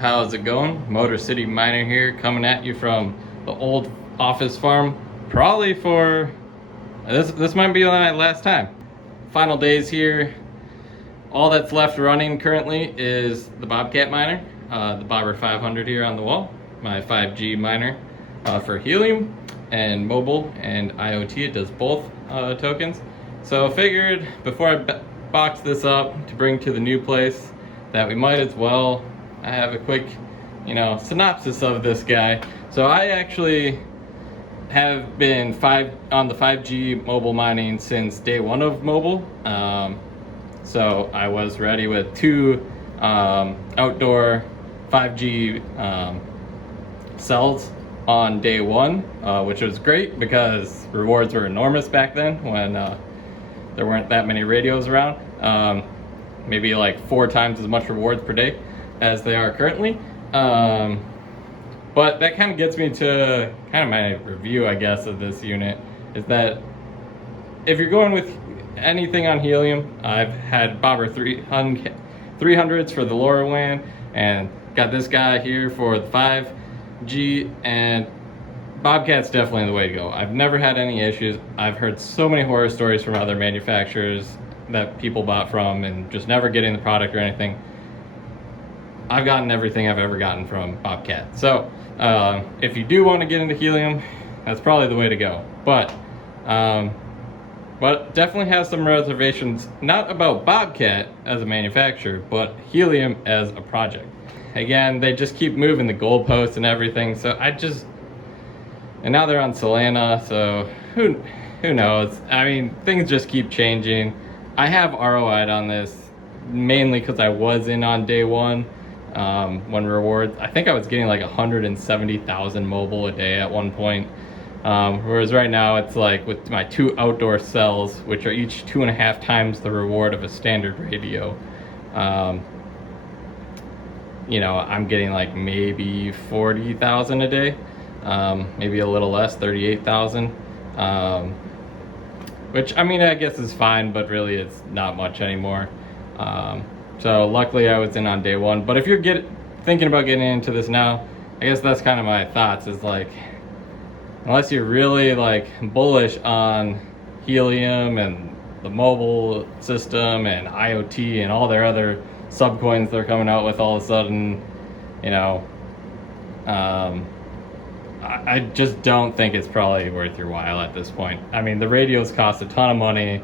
how's it going? Motor City Miner here, coming at you from the old office farm. Probably for this might be my last time. Final days here. All that's left running currently is the Bobcat miner, the Bobber 500 here on the wall, my 5G miner for helium and mobile and IoT. It does both tokens. So I figured before I box this up to bring to the new place that we might as well have a quick, synopsis of this guy. So I actually have been on the 5G mobile mining since day one of mobile. So I was ready with two outdoor 5G cells on day one, which was great because rewards were enormous back then when there weren't that many radios around. Maybe like 4 times as much rewards per day as they are currently. But that kind of gets me to kind of my review, I guess, of this unit, is that if you're going with anything on helium, I've had Bobber 300s for the LoRaWAN and got this guy here for the 5G, and Bobcat's definitely the way to go. I've never had any issues. I've heard so many horror stories from other manufacturers that people bought from and just never getting the product or anything. I've gotten everything I've ever gotten from Bobcat. So if you do want to get into helium, that's probably the way to go. But definitely have some reservations, not about Bobcat as a manufacturer, but helium as a project. Again, they just keep moving the goalposts and everything, so and now they're on Solana, so who knows? I mean, things just keep changing. I have ROI'd on this mainly because I was in on day one when rewards, I think I was getting like 170,000 mobile a day at one point. Whereas right now it's like with my 2 outdoor cells, which are each 2.5 times the reward of a standard radio. I'm getting like maybe 40,000 a day, maybe a little less, 38,000. Which, I guess is fine, but really it's not much anymore. So luckily I was in on day one. But if you're thinking about getting into this now, I guess that's kind of my thoughts, is like, unless you're really like bullish on helium and the mobile system and IoT and all their other subcoins they're coming out with all of a sudden, I just don't think it's probably worth your while at this point. I mean, the radios cost a ton of money.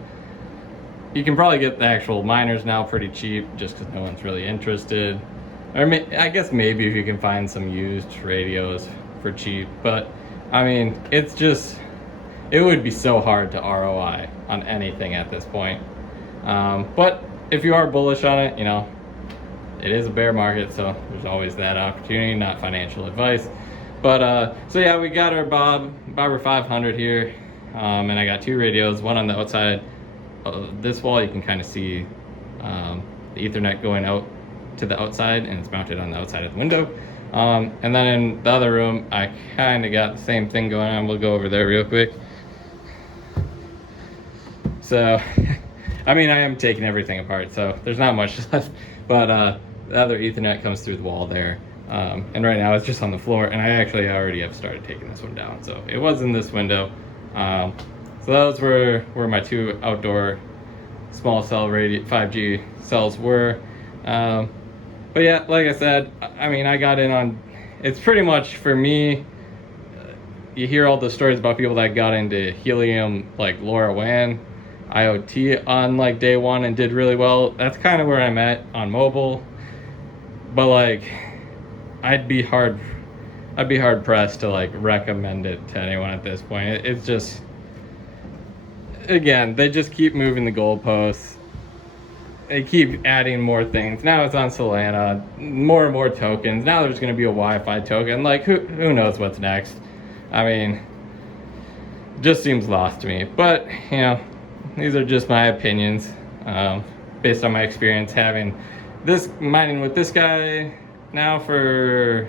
You can probably get the actual miners now pretty cheap just because no one's really interested. I guess maybe if you can find some used radios for cheap. But, it would be so hard to ROI on anything at this point. But if you are bullish on it, it is a bear market, so there's always that opportunity, not financial advice. But so yeah, we got our Bobber 500 here, and I got 2 radios, one on the outside of this wall. You can kind of see the Ethernet going out to the outside, and it's mounted on the outside of the window. And then in the other room, I kind of got the same thing going on. We'll go over there real quick. So, I am taking everything apart, so there's not much left. But the other Ethernet comes through the wall there. And right now it's just on the floor, and I actually already have started taking this one down. So it was in this window. So those were where my 2 outdoor small cell 5G cells were. But yeah, like I said, I got in on, it's pretty much for me, you hear all the stories about people that got into helium, like LoRaWAN, IoT on like day one and did really well. That's kind of where I'm at on mobile. But like, I'd be hard pressed to like recommend it to anyone at this point. It's just, again, they just keep moving the goalposts. They keep adding more things. Now it's on Solana, more and more tokens. Now there's going to be a Wi-Fi token. Like, who knows what's next? Just seems lost to me. But, these are just my opinions, based on my experience having mining with this guy now for,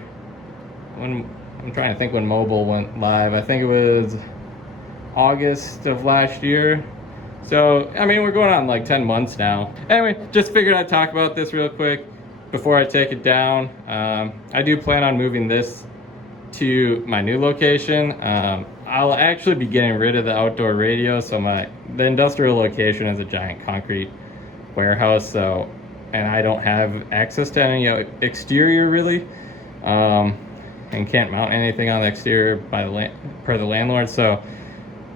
I'm trying to think when mobile went live. I think it was August of last year. So, we're going on like 10 months now. Anyway, just figured I'd talk about this real quick. before I take it down, I do plan on moving this to my new location. I'll actually be getting rid of the outdoor radio, so the industrial location is a giant concrete warehouse, so, and I don't have access to any exterior really, and can't mount anything on the exterior per the landlord. So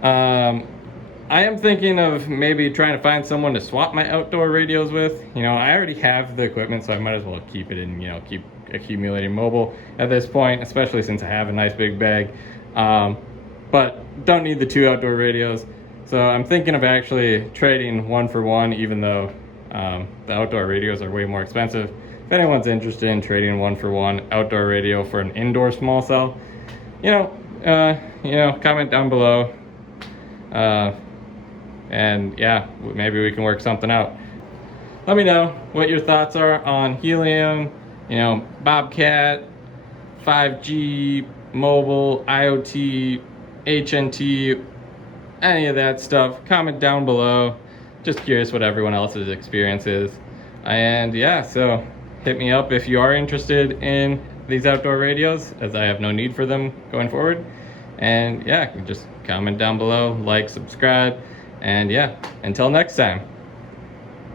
I am thinking of maybe trying to find someone to swap my outdoor radios with. You know, I already have the equipment, so I might as well keep it and, you know, keep accumulating mobile at this point, especially since I have a nice big bag. But don't need the 2 outdoor radios. So I'm thinking of actually trading 1 for 1, even though the outdoor radios are way more expensive. If anyone's interested in trading 1 for 1 outdoor radio for an indoor small cell, you know, comment down below. And yeah, maybe we can work something out. Let me know what your thoughts are on Helium, you know, Bobcat, 5G, mobile, IoT, HNT, any of that stuff. Comment down below. Just curious what everyone else's experience is. And yeah, so hit me up if you are interested in these outdoor radios, as I have no need for them going forward. And yeah, just comment down below, like, subscribe, and yeah, until next time.